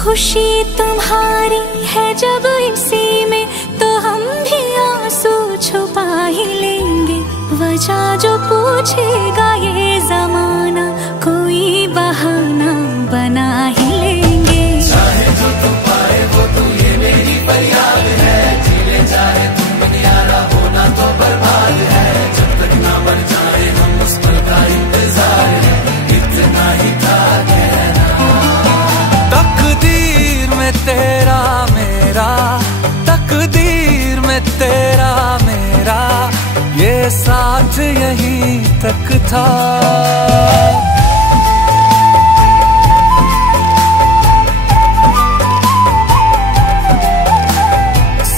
खुशी तुम्हारी है जब इसी में, तो हम भी आंसू छुपा ही लेंगे। वजह जो पूछेगा ये जमाना, कोई बहाना बना ही लेंगे। चाहे जो तुम पाए वो तुम, ये मेरी फरियाद है। जीले चाहे तुम बनियारा, होना तो बर्बाद है। जब तक ना मर जाए हम उस पल का इंतजार है, इतना ही था कहना। तकदीर में तेरा मेरा, तकदीर में तेरा मेरा, ये साथ यहीं तक था।